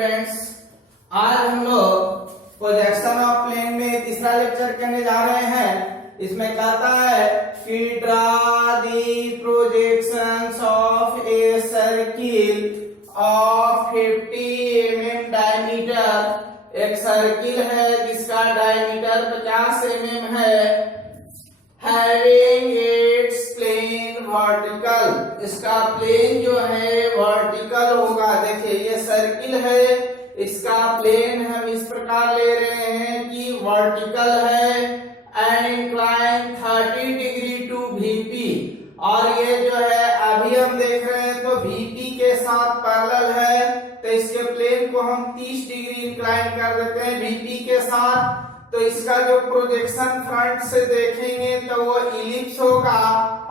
Students, आज हम लोग प्रोजेक्शन ऑफ प्लेन में तीसरा लेक्चर करने जा रहे हैं। इसमें कहता है कि draw the projections of a circle of 50 mm diameter. एक सर्किल है जिसका डायमीटर 50 mm है, हैविंग इट्स प्लेन वर्टिकल। इसका प्लेन जो है वर्टिकल होगा। देखिए ये सर्किल है, इसका प्लेन हम इस प्रकार ले रहे हैं कि वर्टिकल है and incline 30 degree to VP. और ये जो है अभी हम देख रहे हैं तो वीपी के साथ पैरेलल है, तो इसके प्लेन को हम 30 डिग्री इंक्लाइन कर देते हैं वीपी के साथ। तो इसका जो प्रोजेक्शन फ्रंट से देखेंगे तो वो इलिप्स होगा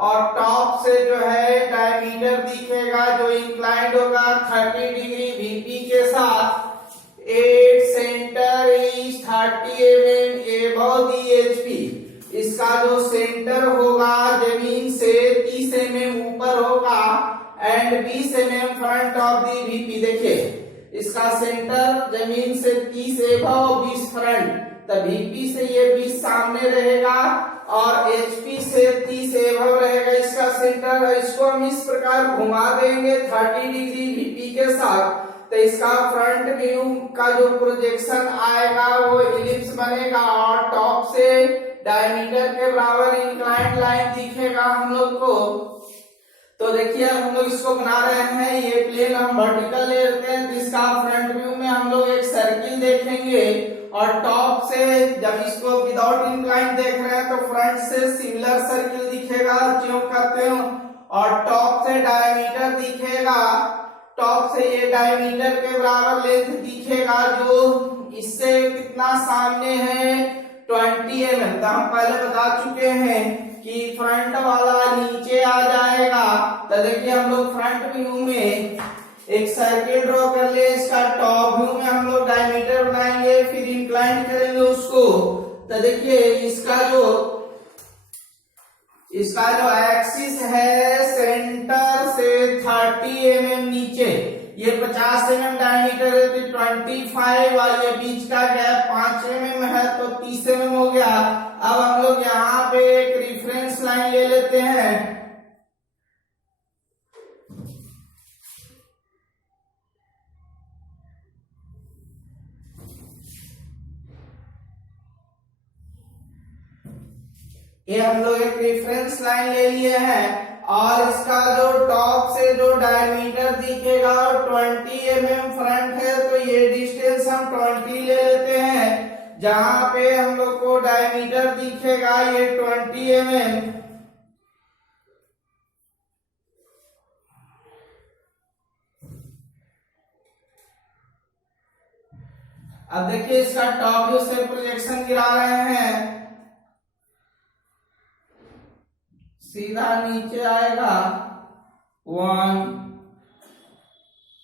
और टॉप से जो है डायमीटर दिखेगा जो इंक्लाइंड होगा 30 डिग्री वीपी के साथ। At centre is 30 mm above the HP. इसका जो सेंटर होगा जमीन से 30 mm ऊपर होगा and 20 mm front of the VP. देखिए इसका सेंटर जमीन से 30 अबव 20 फ्रंट, तब वीपी से ये 20 सामने रहेगा और एचपी से 30 अबव रहेगा इसका सेंटर। इसको हम इस प्रकार घुमा देंगे 30 डिग्री वीपी के साथ, तो इसका फ्रंट व्यू का जो प्रोजेक्शन आएगा वो इलिप्स बनेगा और टॉप से डायमीटर के बराबर इंक्लाइंड लाइन दिखेगा हम लोग को। तो देखिए हम लोग इसको बना रहे हैं, ये प्लेन हम वर्टिकल ले लेते हैं। तो इसका फ्रंट व्यू में हम लोग एक सर्किल देखेंगे और टॉप से जब इसको विदाउट इंक्लाइन देख रहे हैं तो फ्रंट से सिमिलर सर्किल दिखेगा जो करते हो, और टॉप से डायमीटर दिखेगा। टॉप से ये डायमीटर के बराबर लेंथ दिखेगा जो इससे कितना सामने है 20 mm। तो हम पहले बता चुके हैं कि फ्रंट वाला नीचे आ जाएगा। तो देखिए हम लोग फ्रंट व्यू में एक सर्किल ड्रॉ कर ले, इसका टॉप व्यू में हम लोग डायमीटर बनाएंगे फिर इंक्लाइन करेंगे उसको। तो देखिए इसका जो एक्सिस है सेंटर से 30 mm नीचे, ये 50 mm डायमीटर है तो 25 और ये बीच का गैप 5 mm है तो 30 mm हो गया। अब हम लोग यहाँ पे एक रिफरेंस लाइन ले लेते हैं। ये हम लोग एक रेफरेंस लाइन ले लिए हैं और इसका जो टॉप से जो डायमीटर दिखेगा 20 mm फ्रंट है, तो ये डिस्टेंस हम 20 ले लेते हैं। जहां पे हम लोग को डायमीटर दिखेगा ये 20 mm। अब देखिए इसका टॉप व्यू से प्रोजेक्शन गिरा रहे हैं, सीधा नीचे आएगा 1,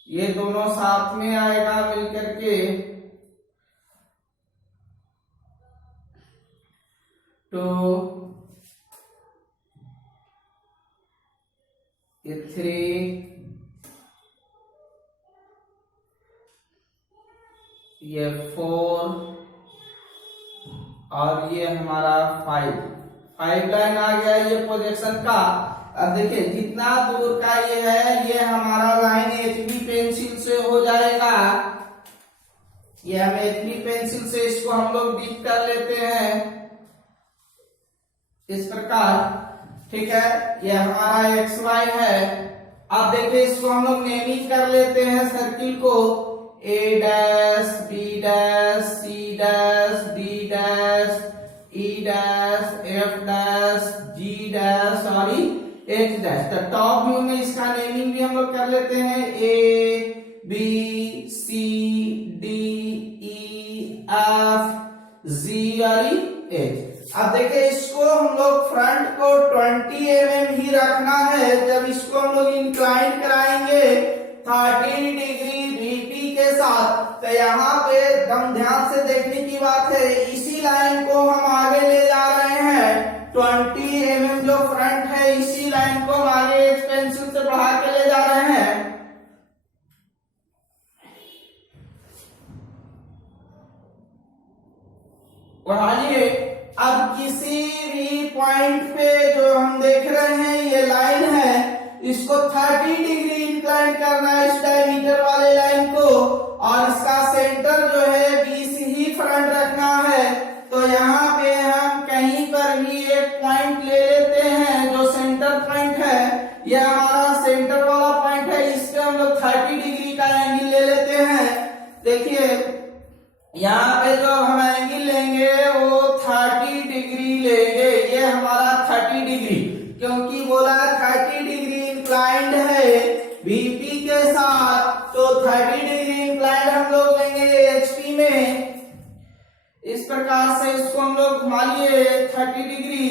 ये दोनों साथ में आएगा मिलकर के 2, ये 3, ये 4 और ये हमारा 5 लाइन आ गया ये प्रोजेक्शन का। अब देखिए जितना दूर का ये है ये हमारा लाइन एचबी पेंसिल से हो जाएगा। ये हम एचबी पेंसिल से इसको हम लोग डिक कर लेते हैं इस प्रकार, ठीक है। ये हमारा एक्स वाई है। अब देखिए इसको हम लोग नेमिंग कर लेते हैं सर्किल को, A dash B dash C dash D dash E dash F dash G dash और एच डैश। तो टॉप व्यू में इसका नेमिंग भी हम लोग कर लेते हैं, A B C D E F G और एच। अब देखिए इसको हम लोग फ्रंट को 20 mm ही रखना है। जब इसको हम लोग इंक्लाइन कराएंगे 30 डिग्री वीपी के साथ, तो यहाँ पे एकदम ध्यान से देखने की बात है, इसी लाइन को हम आगे ले जा रहे हैं। 20 mm जो फ्रंट है इसी लाइन को हम आगे पेंसिल से बढ़ा के ले जा रहे हैं। बढ़ाइए। अब किसी भी पॉइंट पे जो हम देख रहे हैं ये लाइन है, इसको 30 डिग्री इंक्लाइन करना है इस डायमीटर वाले लाइन को, और इसका सेंटर जो है 20 ही फ्रंट रखना है। तो यहाँ पे हम कहीं पर भी एक पॉइंट ले लेते हैं जो सेंटर पॉइंट है, यह हमारा सेंटर वाला पॉइंट है, इस पे हम लोग 30 डिग्री का एंगल ले लेते हैं। देखिए यहाँ पे जो हम एंगल लेंगे वो 30 डिग्री लेंगे, ये हमारा 30 डिग्री, क्योंकि बोला 30 डिग्री इंक्लाइंड है VP के साथ, तो 30 डिग्री इंक्लाइंड हम लोग लेंगे HP में। इस प्रकार से इसको हम लोग घुमा लिए 30 डिग्री।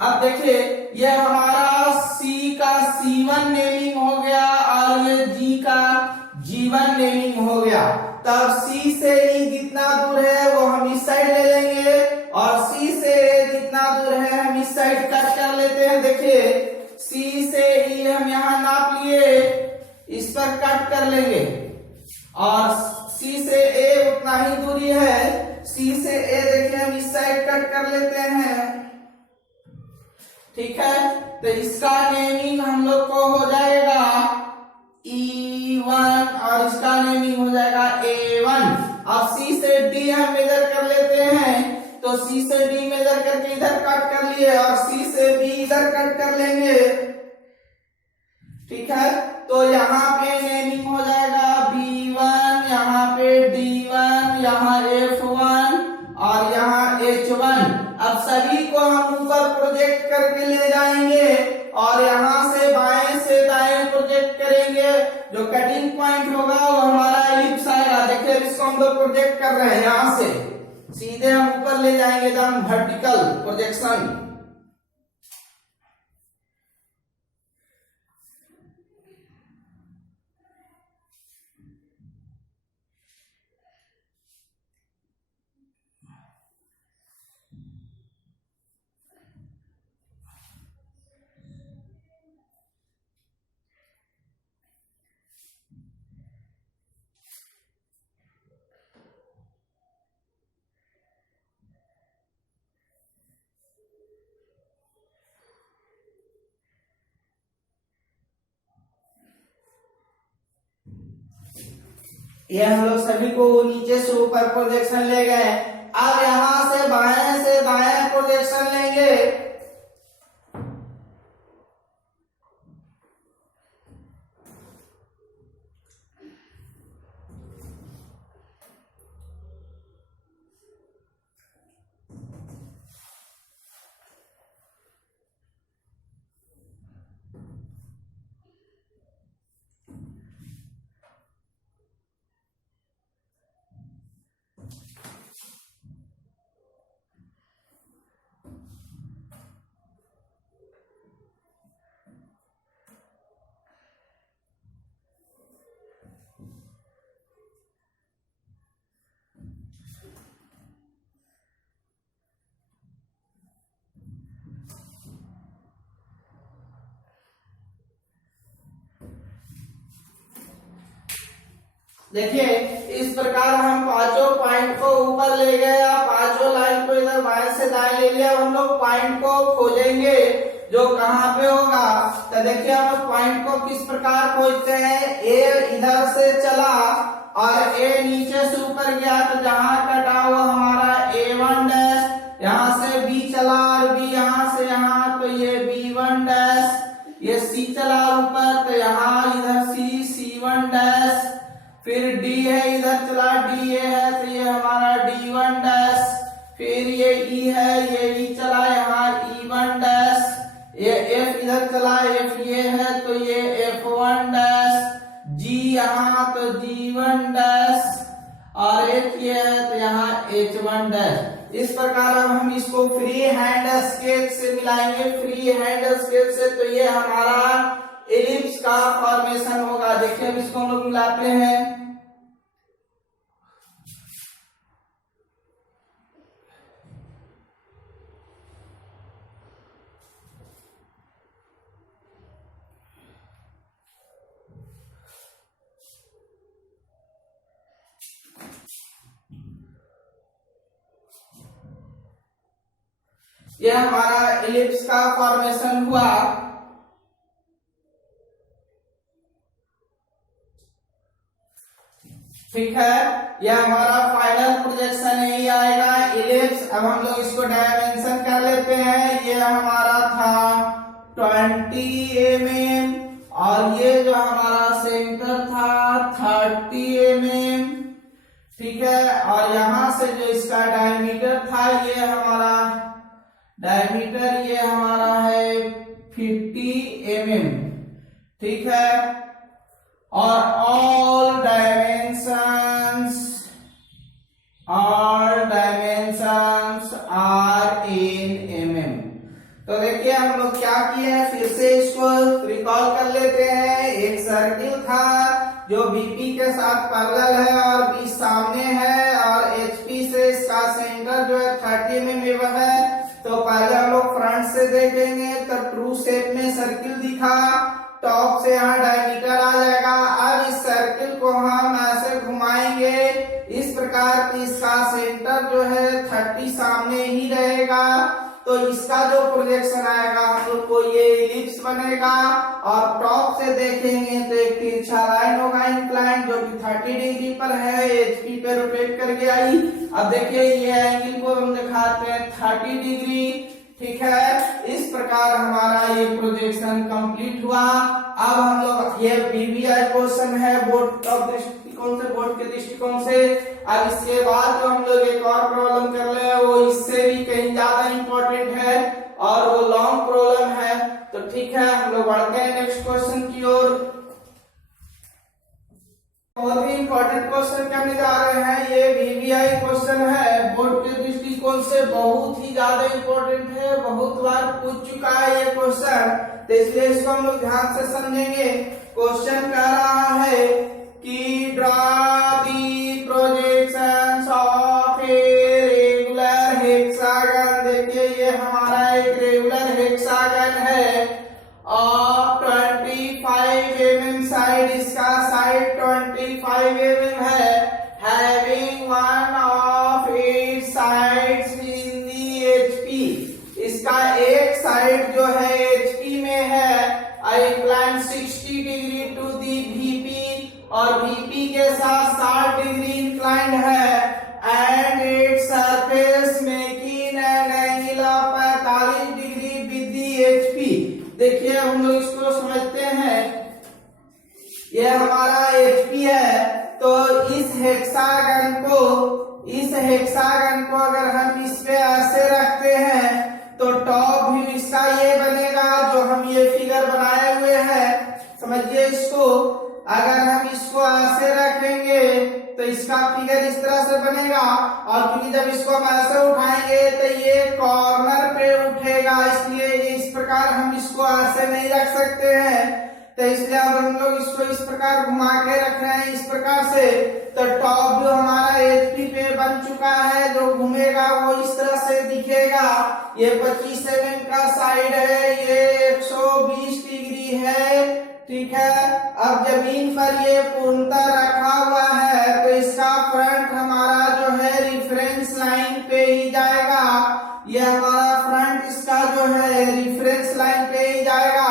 अब देखिए ये हमारा C का C1 नेमिंग हो गया और ये G का G1 नेमिंग हो गया। तब C से E जितना दूर है वो हम इस साइड ले लेंगे, और C से A जितना दूर है हम इस साइड कट कर लेते हैं। देखिए C से E हम यहाँ नाप लिए, इस पर कट कर लेंगे, और C से A उतना ही दूरी है, C से A देखिए हम इस साइड कट कर लेते हैं। ठीक है, तो इसका नेमिंग हम लोग को हो जाएगा E1 और इसका नेमिंग हो जाएगा A1। अब C से D हम मेजर कर लेते हैं, तो C से D मेजर करके इधर कट कर लिए, और C से B इधर कट कर लेंगे। ठीक है, तो यहाँ पे नेमिंग हो जाएगा B1, यहाँ पे D1, यहाँ F1 और यहाँ H1। अब सभी को हम ऊपर प्रोजेक्ट करके ले जाएंगे और यहाँ से बाएं से दाएं प्रोजेक्ट करेंगे। जो कटिंग पॉइंट होगा वो हमारा एलिप्स आएगा। देखिए इसको हम लोग प्रोजेक्ट कर रहे हैं, यहाँ से सीधे हम ऊपर ले जाएंगे एकदम वर्टिकल प्रोजेक्शन। ये हम लोग सभी को नीचे से ऊपर प्रोजेक्शन ले गए। अब यहाँ से बाएं से दाएं प्रोजेक्शन लेंगे। देखिए इस प्रकार हम पांचों पॉइंट को ऊपर ले गए, पांचों लाइन को इधर बाएं से दाएं ले लिया। हम लोग पॉइंट को खोजेंगे जो कहाँ पे होगा। तो देखिए हम लोग पॉइंट को किस प्रकार खोजते हैं। ए इधर से चला और ए नीचे से ऊपर गया, तो जहां कटा वो हमारा A1 डैश। यहाँ से B चला और B यहाँ से यहाँ, तो ये B1 डैश। ये C चला ऊपर, तो यहाँ इधर C1 डैश। फिर D है इधर चला, DA है, तो ये हमारा D1 डैश। फिर ये E है, ये E चला यहाँ E1 डैश। ये F इधर चला, F ये है, तो ये F1 डैश। G यहाँ तो G1 डैश, और H ये है तो यहाँ H1 डैश। इस प्रकार अब हम इसको फ्री हैंड स्केच से मिलाएंगे। फ्री हैंड स्केच से तो ये हमारा एलिप्स का फॉर्मेशन होगा। देखिए अब इसको हम लोग मिलाते हैं। ये हमारा इलिप्स का फॉर्मेशन हुआ। ठीक है, यह हमारा फाइनल प्रोजेक्शन यही आएगा इलिप्स। अब हम लोग इसको डायमेंशन कर लेते हैं। ये हमारा था 20 mm और ये जो हमारा सेंटर था 30 mm। ठीक है, और यहां से जो इसका डायमीटर था ये हमारा डायमीटर ये हमारा है 50 mm। ठीक है, और all dimensions are in mm। तो देखिए हम लोग क्या किए हैं, फिर से इसको रिकॉल कर लेते हैं। एक सर्किल था जो बीपी के साथ पैरेलल है और बी सामने है और एचपी से इसका सेंटर जो है 30 mm है। तो पहले हम लोग फ्रंट से देखेंगे तो ट्रू शेप में सर्किल दिखा, टॉप से यहाँ डायमीटर आ जाएगा। अब इस सर्किल को हम ऐसे घुमाएंगे इस प्रकार की, इसका सेंटर जो है 30 सामने ही रहेगा। तो इसका जो प्रोजेक्शन आएगा हम लोग को ये इलिप्स बनेगा। और टॉप से देखेंगे तो एक तिरछा लाइन होगा इंक्लाइन जो कि 30 डिग्री पर है, एचपी पे रोटेट करके आई। अब देखिए ये एंगल को हम दिखाते हैं 30 डिग्री। ठीक है, इस प्रकार हमारा ये प्रोजेक्शन कंप्लीट हुआ। अब हम लोग ये बीबीआई क्वेश्चन है बोर्ड ऑफ दृष्टिकोण से, बोर्ड के दृष्टिकोण से। अब इसके बाद जो हम लोग एक और प्रॉब्लम कर रहे हैं वो इससे भी कहीं ज्यादा इंपॉर्टेंट है और वो लॉन्ग प्रॉब्लम है। तो ठीक है, हम लोग बढ़ते हैं नेक्स्ट क्वेश्चन की ओर। बहुत ही इंपॉर्टेंट क्वेश्चन करने जा रहे हैं। ये बीबीआई क्वेश्चन है, बोर्ड के दृष्टिकोण से बहुत ही ज्यादा इंपॉर्टेंट है, बहुत बार पूछ चुका है ये क्वेश्चन, तो इसलिए इसको हम लोग ध्यान से समझेंगे। क्वेश्चन कह रहा है कि draw the projections of a regular hexagon. देखिए ये हमारा एक रेगुलर हेक्सागन है और 25 mm साइड, इसका साइड 25 mm है, having one of it sides in the HP. इसका एक साइड जो है एचपी में है, incline 60 degree to the VP और वीपी के साथ 60 डिग्री इंक्लाइंड है, and its surface making an angle of 45 degree with the HP. देखिए हम लोग इसको समझते हैं, ये हमारा एचपी है। तो इस हेक्सागन को अगर हम इस पे ऐसे रखते हैं तो टॉप व्यू इसका ये बनेगा जो हम ये फिगर बनाए हुए हैं। समझिए इसको, अगर हम इसको ऐसे रखेंगे तो इसका फिगर इस तरह से बनेगा, और क्योंकि जब इसको हम ऐसे उठाएंगे तो ये कॉर्नर पे उठेगा, इसलिए इस प्रकार हम इसको ऐसे नहीं रख सकते हैं। तो इसलिए अब हम लोग इसको इस प्रकार घुमा के रख रहे हैं इस प्रकार से। तो टॉप व्यू हमारा एचपी पे बन चुका है, जो घूमेगा वो इस तरह से दिखेगा। ये 25 mm का साइड है, ये 120 डिग्री है। ठीक है, अब जमीन पर ये पूर्णतः रखा हुआ है तो इसका फ्रंट हमारा जो है रिफरेंस लाइन पे ही जाएगा। ये हमारा फ्रंट इसका जो है रिफरेंस लाइन पे ही जाएगा।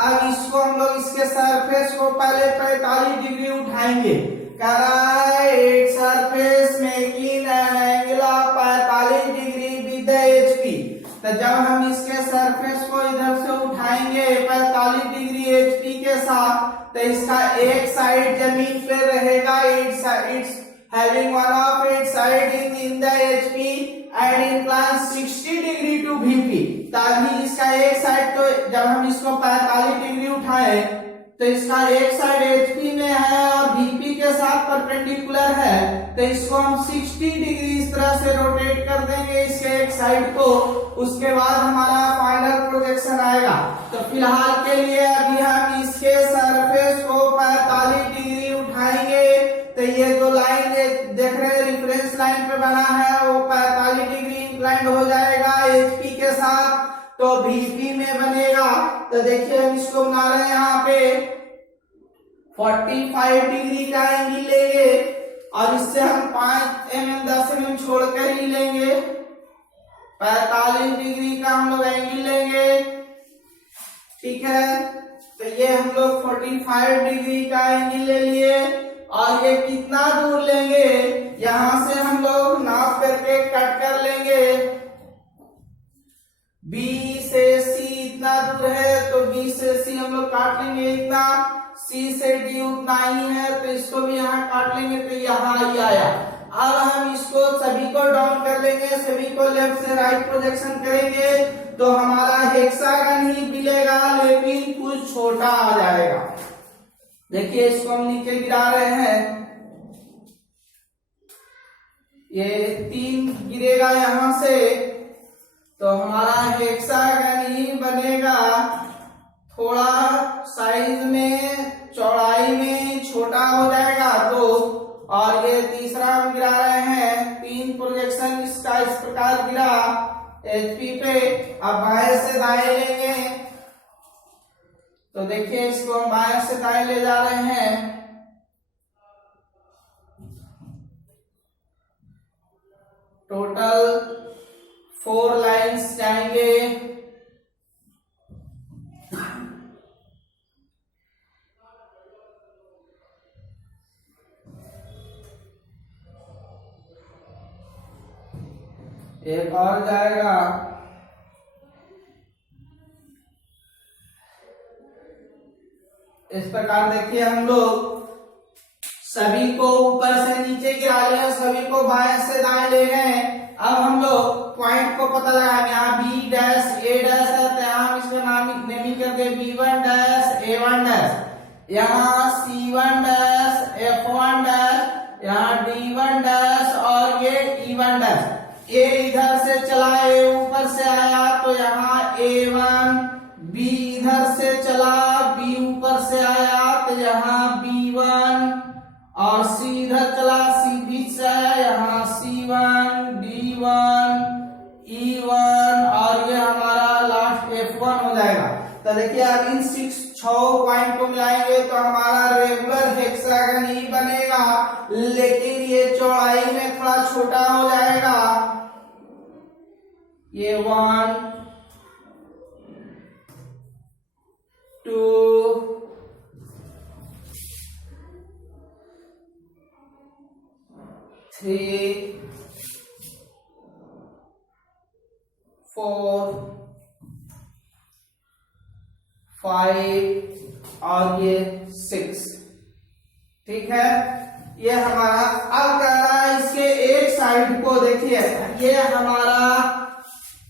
अब इसको हम लोग इसके सरफेस को पहले 45 डिग्री उठाएंगे। कह रहा है it's surface making an angle of 45 degree with HP. तो जब हम इसके सरफेस को इधर से उठाएंगे 45 डिग्री एचपी के साथ, तो इसका एक साइड जमीन पे रहेगा, it's having one of its side in the HP and inclines 60 degree to VP। ताकि इसका एक साइड, तो जब हम इसको 45 डिग्री उठाए तो इसका एक साइड HP में है और VP के साथ परपेंडिकुलर है, तो इसको हम 60 डिग्री इस तरह से रोटेट कर देंगे इसके एक साइड को। उसके बाद हमारा फाइनल प्रोजेक्शन आएगा। तो फिलहाल के लिए अभी हम इसके सरफेस को 45 डिग्री उठाएंगे। तो ये जो लाइन देख रहे हैं रिफरेंस लाइन पे बना है वो 45 डिग्री इंक्लाइंड हो जाएगा एचपी के साथ, तो बीपी में बनेगा। तो देखिए हम इसको बना रहे हैं यहाँ पे 45 डिग्री का एंगल लेंगे और इससे हम 5 mm 10 mm छोड़कर ही लेंगे। 45 डिग्री का हम लोग एंगल लेंगे। ठीक है, तो ये हम लोग 45 डिग्री का एंगल ले लिए और ये कितना दूर लेंगे, यहां से हम लोग नाप करके कट कर लेंगे। B से C इतना दूर है तो B से C हम लोग काट लेंगे इतना, C से D उतना ही है तो इसको भी यहाँ काट लेंगे, तो यहाँ ही आया। अब हम इसको सभी को डाउन कर लेंगे, सभी को लेफ्ट से राइट प्रोजेक्शन करेंगे तो हमारा हेक्सागन ही मिलेगा लेकिन कुछ छोटा आ जाएगा। देखिए इसको हम नीचे गिरा रहे हैं, ये 3 गिरेगा यहां से तो हमारा हेक्सागन ही बनेगा, थोड़ा साइज में चौड़ाई में छोटा हो जाएगा तो। और ये तीसरा हम गिरा रहे हैं, 3 प्रोजेक्शन इसका इस प्रकार गिरा HP पे। अब बाएं से दाएं लेंगे तो देखिए इसको हम बाएं से दाएं ले जा रहे हैं, टोटल 4 लाइंस जाएंगे। एक और जाएगा, इस प्रकार देखिए हम लोग सभी को ऊपर से नीचे गिरा लिया, सभी को बाएं से दाएं ले गए। अब हम लोग पॉइंट को पता लगाएंगे, यहाँ B डैश A डैश है तो यहाँ हम इसका नेमिंग करके B1 डैश A1 डैश, यहाँ C1 डैश F1 डैश, यहाँ D1 डैश और ये E1 डैश। A इधर से चला, A ऊपर से आया तो यहाँ A1, B इधर से चला, B ऊपर से आया तो यहाँ B1 और C इधर चला, C बीच से आया, यहाँ C1, D1, E1 और ये हमारा लास्ट F1 हो जाएगा। तो देखिए अब इन 6 पॉइंट को मिलाएंगे तो हमारा रेगुलर हेक्सागन ही बनेगा लेकिन ये चौड़ाई में थोड़ा छोटा हो जाएगा। ये 1 2 3 4 5 और ये 6। ठीक है, ये हमारा अब कह रहा है इसके एक साइड को देखिए, ये हमारा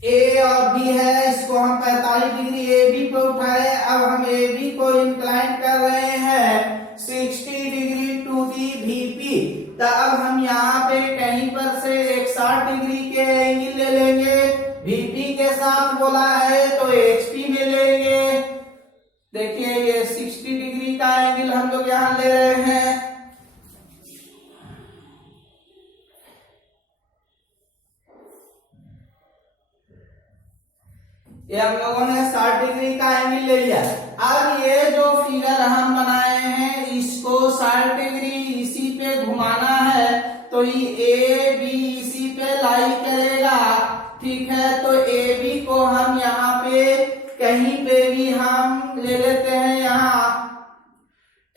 A और B है, इसको हम 45 डिग्री AB पे उठाए। अब हम AB को इंक्लाइन कर रहे हैं 60 डिग्री टू दी VP। तो अब हम यहाँ पे कहीं पर से एक 60 डिग्री के एंगल ले लेंगे, VP के साथ बोला है तो HP में लेंगे। देखिए ये 60 डिग्री का एंगल हम लोग यहाँ ले रहे हैं। ये हम लोगों ने 60 डिग्री का एंगल ले लिया। अब ये जो फिगर हम बनाए हैं इसको 60 डिग्री इसी पे घुमाना है तो ये ए बी इसी पे लाई करेगा। ठीक है, तो ए बी को हम यहाँ पे कहीं पे भी हम ले लेते हैं यहाँ।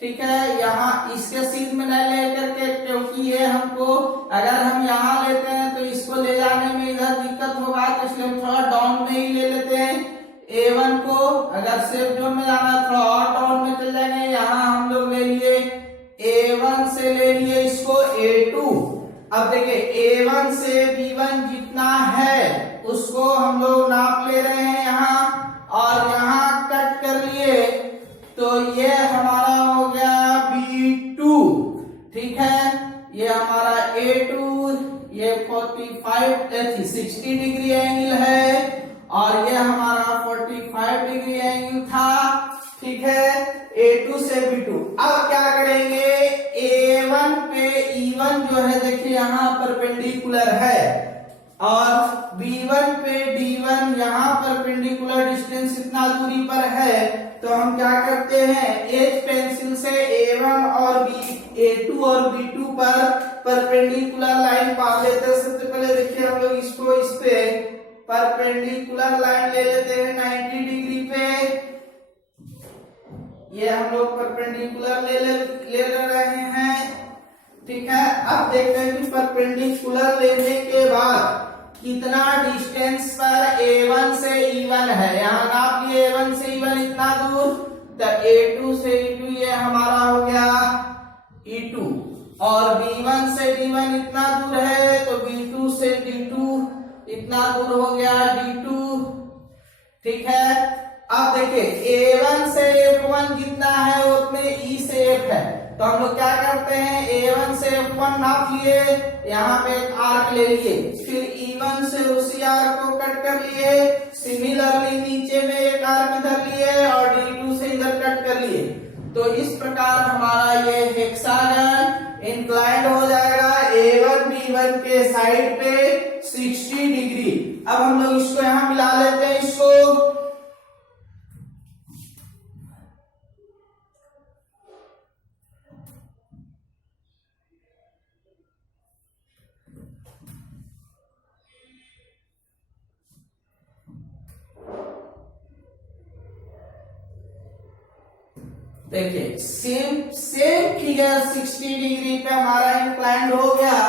ठीक है, यहाँ इसके सीध में नहीं लेकर के, क्योंकि ये हमको अगर हम यहाँ लेते हैं तो इसको ले जाने में इधर दिक्कत होगा, तो इसलिए हम थोड़ा डाउन में ही ले लेते हैं। A1 को अगर सेफ जोन में जाना थोड़ा और डाउन में चल जाएंगे। यहाँ हम लोग ले लिए A1 से ले लिए इसको A2। अब देखिए A1 से B1 जितना है उसको हम लोग नाप ले रहे हैं यहाँ और यहाँ कट कर लिए तो ये हमारा हो गया B2। ठीक है, ये हमारा A2, ये 60 डिग्री एंगल है और ये हमारा 45 डिग्री एंगल था। ठीक है, A2 से B2। अब क्या करेंगे, A1 पे E1 जो है देखिए यहाँ परपेंडिकुलर है और B1 पे D1 यहाँ परपेंडिकुलर डिस्टेंस इतना दूरी पर है। तो हम क्या करते हैं, एज पेंसिल से A1 और A2 और B2 पर परपेंडिकुलर लाइन पा लेते हैं। सबसे पहले देखिए हम लोग इसको इस पे परपेंडिकुलर लाइन ले लेते हैं 90 डिग्री पे। ये हम लोग परपेंडिकुलर ले रहे हैं, ठीक है। अब देखते हैं कि परपेंडिकुलर लेने के बाद कितना डिस्टेंस पर A1 से E1 है। यहाँ नाप लिए A1 से E1 इतना दूर, तो A2 से E2 ये हमारा हो गया E2, और B1 से D1 इतना दूर है, तो B2 से D2 इतना दूर हो गया D2, ठीक है। अब देखिए A1 से F1 जितना है उतने E से F है, तो हम लोग क्या करते हैं, A1 से F1 नाप लिए, यहाँ पे एक आर्क ले लिए, फिर E1 से उसी आर्क को कट कर लिए, सिमिलरली नीचे में एक आर्क इधर लिए और D2 से इधर कट कर लिए। तो इस प्रकार हमारा ये हेक्सागन इंक्लाइंड हो जाएगा A1 B1 के साइड पे 60 डिग्री। अब हम लोग इसको यहाँ मिला लेते हैं, इसको देखिए सेम फिगर 60 डिग्री पे हमारा इंक्लाइंड हो गया,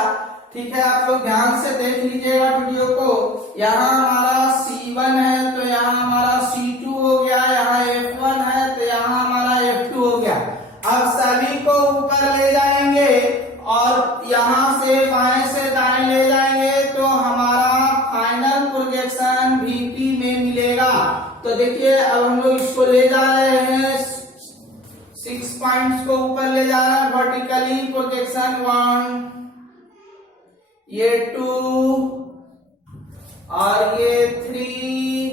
ठीक है। आप लोग ध्यान से देख लीजिएगा वीडियो को। यहाँ हमारा C1 है तो यहाँ हमारा C2 हो गया, यहाँ F1 है तो यहाँ हमारा F2 हो गया। अब सभी को ऊपर ले जाएंगे और यहाँ से बाएं से दाएं ले जाएंगे तो हमारा फाइनल प्रोजेक्शन VP में मिलेगा। तो देखिए अब हम लोग इसको ले जा रहे हैं, 6 पॉइंट्स को ऊपर ले जा रहा है वर्टिकली, प्रोजेक्शन 1, ये 2 और ये 3,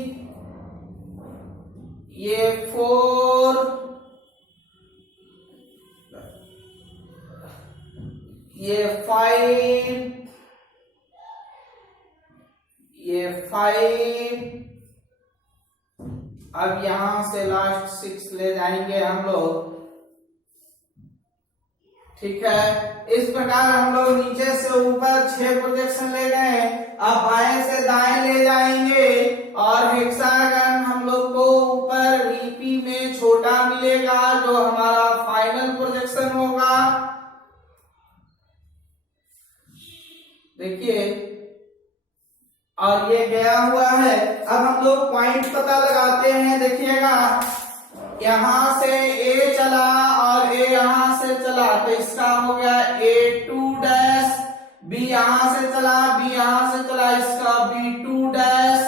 ये 4, ये 5, ये 5। अब यहां से लास्ट 6 ले जाएंगे हम लोग, ठीक है। इस प्रकार हम लोग नीचे से ऊपर 6 प्रोजेक्शन ले गए। अब बाएं से दाएं ले जाएंगे और हेक्सागन हम लोग को ऊपर VP में छोटा मिलेगा जो हमारा फाइनल प्रोजेक्शन होगा। देखिए और ये गया हुआ है। अब हम लोग पॉइंट पता लगाते हैं, देखिएगा यहां से A चला और A यहां से चला, तो इसका हो गया A2 डैश, B यहां से चला, B यहां से चला, इसका B2 डैश,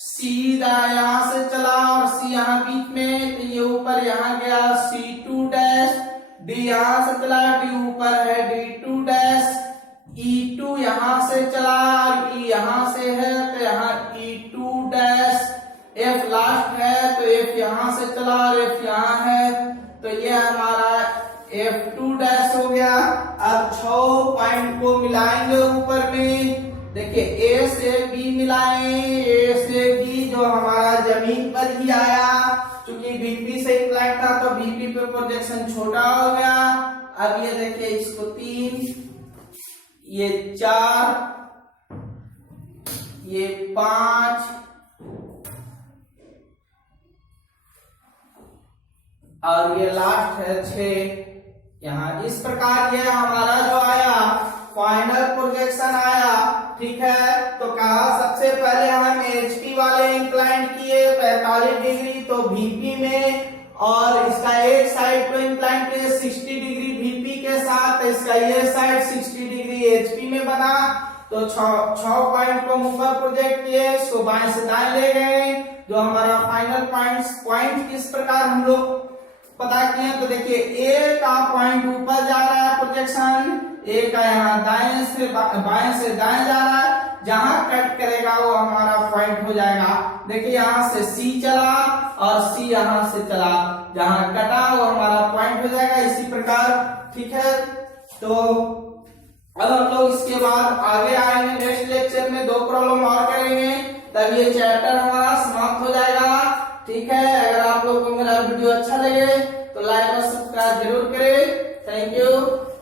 C यहां से चला और C यहां बीच में, तो ये ऊपर यहां गया C2 डैश, D यहां से चला, D ऊपर है D2 डैश, E2 यहां से चला और E यहां से है तो यहाँ E2 डैश, F लास्ट है तो F यहां से चला और F यहां है, तो ये हमारा F2 डैश हो गया। अब 6 पॉइंट को मिलाएंगे ऊपर में, देखिए A से B मिलाएं, A से B जो हमारा जमीन पर ही आया, क्योंकि VP से इंक्लाइंड था तो VP पे प्रोजेक्शन छोटा हो गया। अब ये देखिए इसको 3, ये 4, ये 5 और ये लास्ट है 6। यहाँ इस प्रकार ये हमारा जो आया फाइनल प्रोजेक्शन आया, ठीक है। तो कहा सबसे पहले हम HP वाले इंक्लाइंड किए 45 डिग्री तो VP में, और इसका एक साइड को इंक्लाइंड किए 60 डिग्री VP के साथ, इसका ये साइड 60 डिग्री HP में बना। तो 6 पॉइंट को ऊपर प्रोजेक्ट किए, इसको बाएं से दाएं ले गए, जो हमारा फाइनल पॉइंट किस प्रकार हम लोग पता किए। तो देखिए A का पॉइंट ऊपर जा रहा है प्रोजेक्शन, A का यहाँ दाएं से बाएं से दाएं जा रहा है, जहां कट करेगा वो हमारा पॉइंट हो जाएगा। देखिए यहाँ से C चला और C यहाँ से चला, जहां कटा वो हमारा पॉइंट हो जाएगा, इसी प्रकार, ठीक है। तो अब हम लोग इसके बाद आगे आएंगे, नेक्स्ट लेक्चर में 2 प्रॉब्लम और करेंगे, तब ये चैप्टर हमारा समाप्त हो जाएगा, ठीक है। अगर आप लोग को मेरा वीडियो अच्छा लगे तो लाइक और सब्सक्राइब जरूर करें। Thank you.